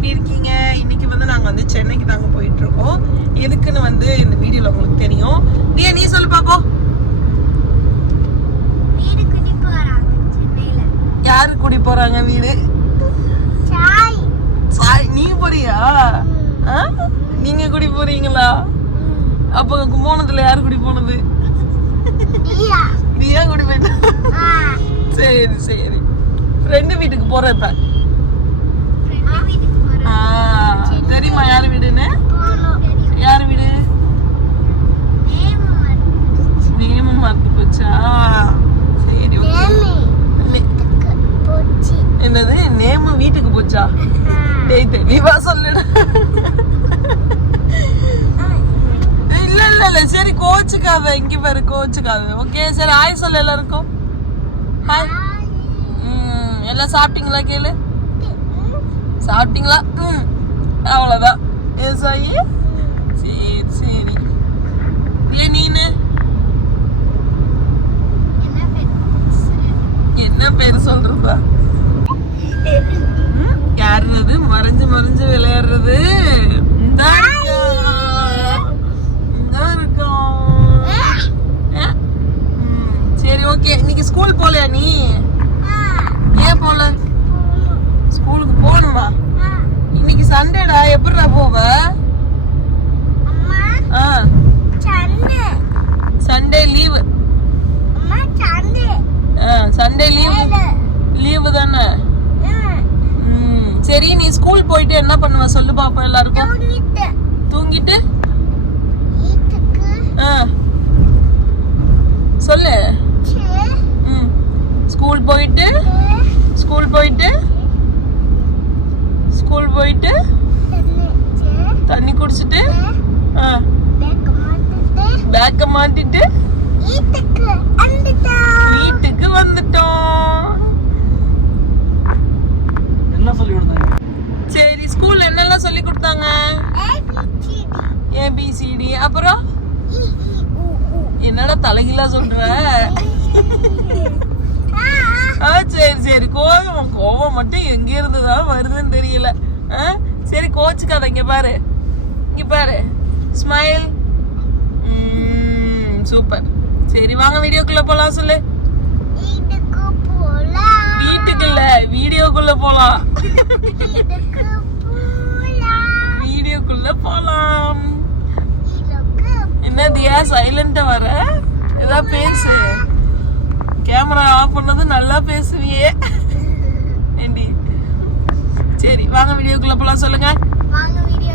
எப்படி இருக்கீங்க? இன்னைக்கு நாங்க சென்னைக்கு தாங்க போயிட்டு இருக்கோம். எதுக்குன்னு இந்த வீடியோல உங்களுக்கு தெரியும். நீ சொல்லு பாப்போம். வீடு குடி போறாங்க சென்னையில. யாரு குடி போறாங்க வீடு? சாய். சாய் நீ போறியா? நீங்க குடி போறீங்களா? அப்ப கும்போணத்துல யாரு குடி போனது? நீயா குடி போயிட்ட? சரி சரி. ஃப்ரெண்டு வீட்டுக்கு போற இப்ப. தெரியுமா யாரு வீடுன்னு? யாரு வீடு? நேமம் மறந்து போச்சா? சரி என்னது நேம வீட்டுக்கு போச்சா? டேய் தெளிவா சொல்லுடா. இல்ல இல்ல இல்ல சரி கோச்சுக்காத. இங்க பாரு கோச்சுக்காத. ஓகே சரி ஹாய் சொல்லு எல்லாருக்கும். ஹாய். எல்லாம் சாப்பிட்டீங்களா? கேளு. சாப்பிட்டீங்களா? அவ்வளவுதான். சரி சரி. நீனு என்ன பேரு சொல்றதா? யாருது மறைஞ்சு மறைஞ்சு விளையாடுறது? சரி ஓகே. இன்னைக்கு ஸ்கூல் போலையா நீ? ஏன் போல? ஸ்கூலுக்கு போகணுமா? இன்னைக்கு சண்டேடா. எப்படிடா போவ? Sunday leave. சண்டே லீவு தானே? சரி நீ ஸ்கூல் போயிட்டு என்ன பண்ணுவ சொல்லு பாப்போம் எல்லாருக்கும். தூங்கிட்டு சொல்லு. ஸ்கூல் போயிட்டு தண்ணி குடிச்சிட்டு பேக்க மாட்டிட்டு வீட்டுக்கு வந்துட்டோம். என்ன சொல்லி கொடுத்தாங்க? சரி ஸ்கூல்ல என்னெல்லாம் சொல்லி கொடுத்தாங்க? ABCD. அப்புறம் என்னடா தலைகீழா சொல்ற? சரி சரி. கோவம் மட்டும் எங்க இருந்துதான் வருதுன்னு தெரியல. சரி கோச்சுக்காத. இங்க பாரு ஸ்மைல். சூப்பர். சரி வாங்க வீடியோக்குள்ள போலாம். சொல்லு. வீட்டுக்கு இல்ல வீடியோக்குள்ள போலாம். வீடியோக்குள்ள போலாம். என்ன தியா சைலண்டா வர? ஏதா பேசு. கேமரா ஆஃப் பண்ணது நல்லா பேசுவியே. ஏண்டி? சரி வாங்க வீடியோக்குள்ள போலாம். சொல்லுங்க. வாங்க வீடியோ